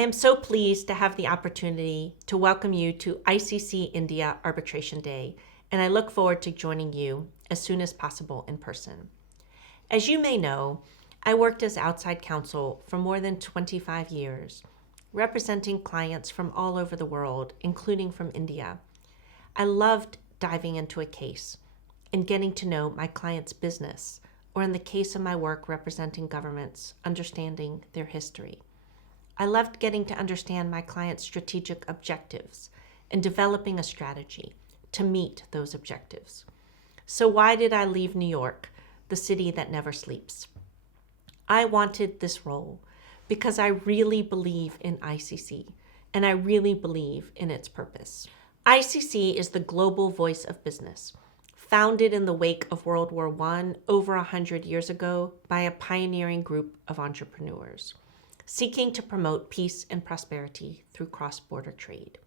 I am so pleased to have the opportunity to welcome you to ICC India Arbitration Day, and I look forward to joining you as soon as possible in person. As you may know, I worked as outside counsel for more than 25 years, representing clients from all over the world, including from India. I loved diving into a case and getting to know my client's business, or in the case of my work representing governments, understanding their history. I loved getting to understand my client's strategic objectives and developing a strategy to meet those objectives. So why did I leave New York, the city that never sleeps? I wanted this role because I really believe in ICC, and I really believe in its purpose. ICC is the global voice of business, founded in the wake of World War I over 100 years ago by a pioneering group of entrepreneurs, seeking to promote peace and prosperity through cross-border trade.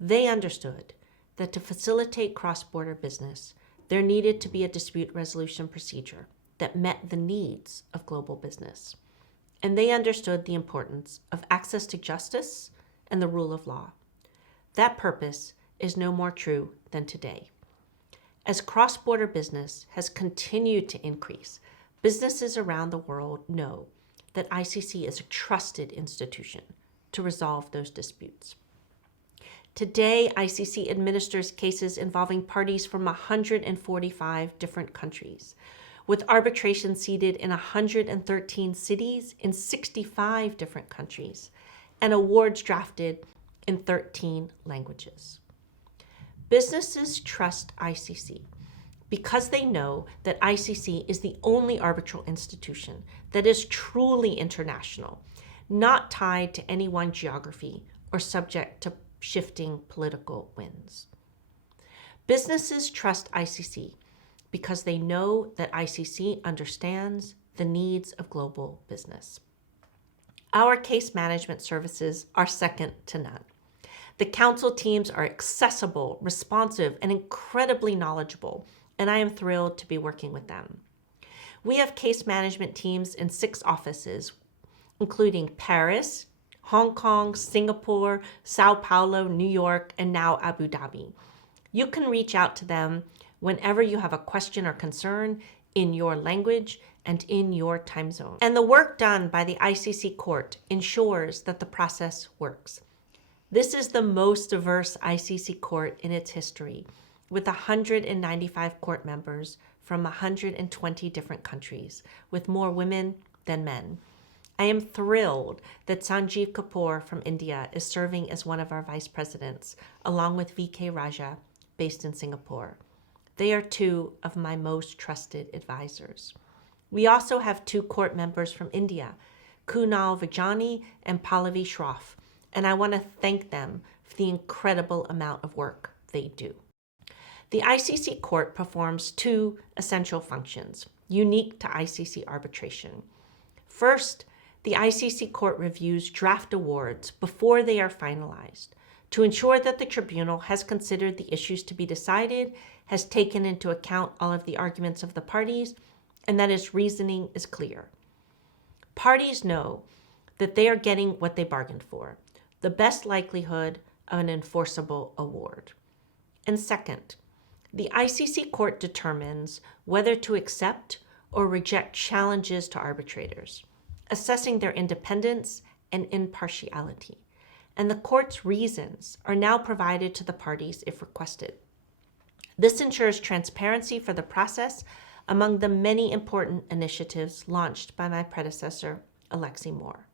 They understood that to facilitate cross-border business, there needed to be a dispute resolution procedure that met the needs of global business. And they understood the importance of access to justice and the rule of law. That purpose is no more true than today. As cross-border business has continued to increase, businesses around the world know that ICC is a trusted institution to resolve those disputes. Today, ICC administers cases involving parties from 145 different countries, with arbitration seated in 113 cities in 65 different countries, and awards drafted in 13 languages. Businesses trust ICC because they know that ICC is the only arbitral institution that is truly international, not tied to any one geography or subject to shifting political winds. Businesses trust ICC because they know that ICC understands the needs of global business. Our case management services are second to none. The counsel teams are accessible, responsive, and incredibly knowledgeable, and I am thrilled to be working with them. We have case management teams in 6 offices, including Paris, Hong Kong, Singapore, Sao Paulo, New York, and now Abu Dhabi. You can reach out to them whenever you have a question or concern in your language and in your time zone. And the work done by the ICC court ensures that the process works. This is the most diverse ICC court in its history, with 195 court members from 120 different countries, with more women than men. I am thrilled that Sanjeev Kapoor from India is serving as one of our vice presidents, along with VK Raja, based in Singapore. They are 2 of my most trusted advisors. We also have 2 court members from India, Kunal Vijani and Pallavi Shroff, and I want to thank them for the incredible amount of work they do. The ICC court performs 2 essential functions, unique to ICC arbitration. First, the ICC court reviews draft awards before they are finalized to ensure that the tribunal has considered the issues to be decided, has taken into account all of the arguments of the parties, and that its reasoning is clear. Parties know that they are getting what they bargained for, the best likelihood of an enforceable award. And second, the ICC court determines whether to accept or reject challenges to arbitrators, assessing their independence and impartiality. And the court's reasons are now provided to the parties if requested. This ensures transparency for the process among the many important initiatives launched by my predecessor, Alexi Moore.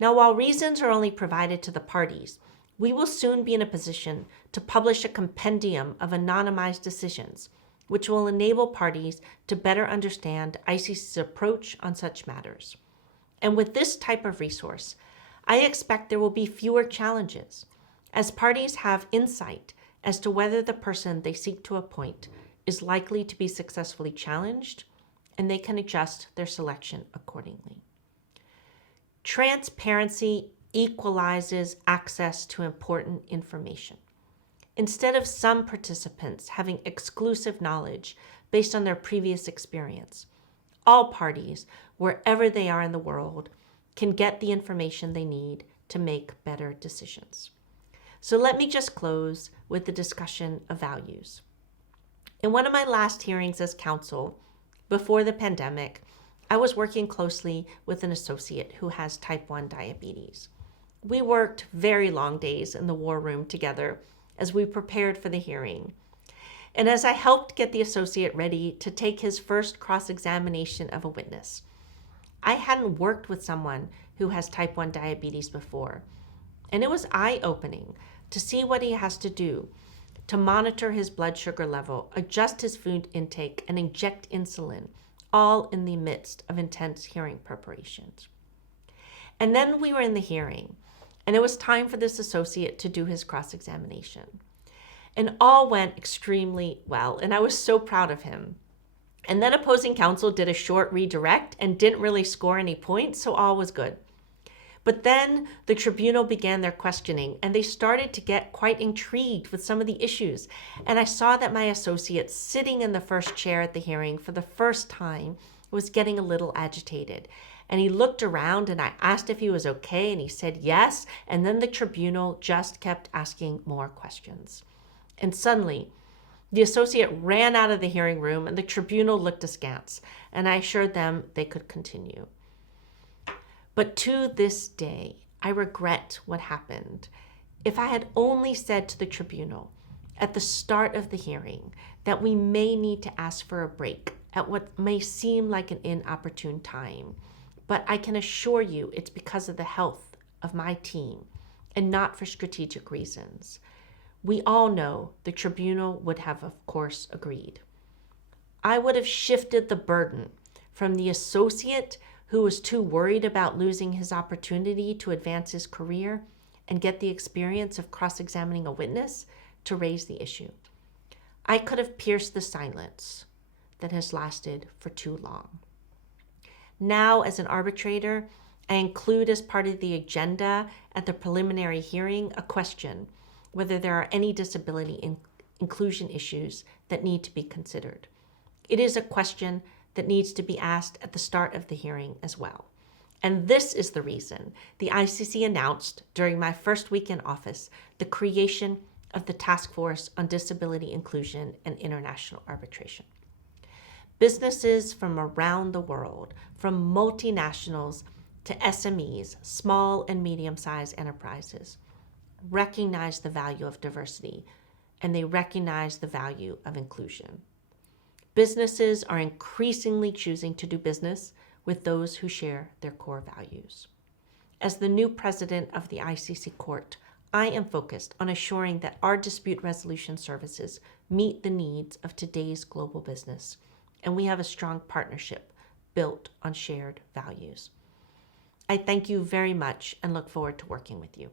Now, while reasons are only provided to the parties, we will soon be in a position to publish a compendium of anonymized decisions, which will enable parties to better understand ICC's approach on such matters. And with this type of resource, I expect there will be fewer challenges, as parties have insight as to whether the person they seek to appoint is likely to be successfully challenged, and they can adjust their selection accordingly. Transparency equalizes access to important information. Instead of some participants having exclusive knowledge based on their previous experience, all parties, wherever they are in the world, can get the information they need to make better decisions. So let me just close with the discussion of values. In one of my last hearings as counsel, before the pandemic, I was working closely with an associate who has type 1 diabetes. We worked very long days in the war room together as we prepared for the hearing. And as I helped get the associate ready to take his first cross-examination of a witness, I hadn't worked with someone who has type 1 diabetes before. And it was eye-opening to see what he has to do to monitor his blood sugar level, adjust his food intake, and inject insulin, all in the midst of intense hearing preparations. And then we were in the hearing, and it was time for this associate to do his cross-examination. And all went extremely well, and I was so proud of him. And then opposing counsel did a short redirect and didn't really score any points, so all was good. But then the tribunal began their questioning, and they started to get quite intrigued with some of the issues. And I saw that my associate, sitting in the first chair at the hearing for the first time, was getting a little agitated. And he looked around, and I asked if he was okay, and he said yes. And then the tribunal just kept asking more questions. And suddenly, the associate ran out of the hearing room, and the tribunal looked askance, and I assured them they could continue. But to this day, I regret what happened. If I had only said to the tribunal at the start of the hearing that we may need to ask for a break at what may seem like an inopportune time, but I can assure you it's because of the health of my team and not for strategic reasons, we all know the tribunal would have, of course, agreed. I would have shifted the burden from the associate who was too worried about losing his opportunity to advance his career and get the experience of cross-examining a witness to raise the issue. I could have pierced the silence that has lasted for too long. Now, as an arbitrator, I include as part of the agenda at the preliminary hearing a question whether there are any disability inclusion issues that need to be considered. It is a question that needs to be asked at the start of the hearing as well. And this is the reason the ICC announced during my first week in office the creation of the Task Force on Disability Inclusion and International Arbitration. Businesses from around the world, from multinationals to SMEs, small and medium-sized enterprises, recognize the value of diversity, and they recognize the value of inclusion. Businesses are increasingly choosing to do business with those who share their core values. As the new president of the ICC Court, I am focused on assuring that our dispute resolution services meet the needs of today's global business, and we have a strong partnership built on shared values. I thank you very much and look forward to working with you.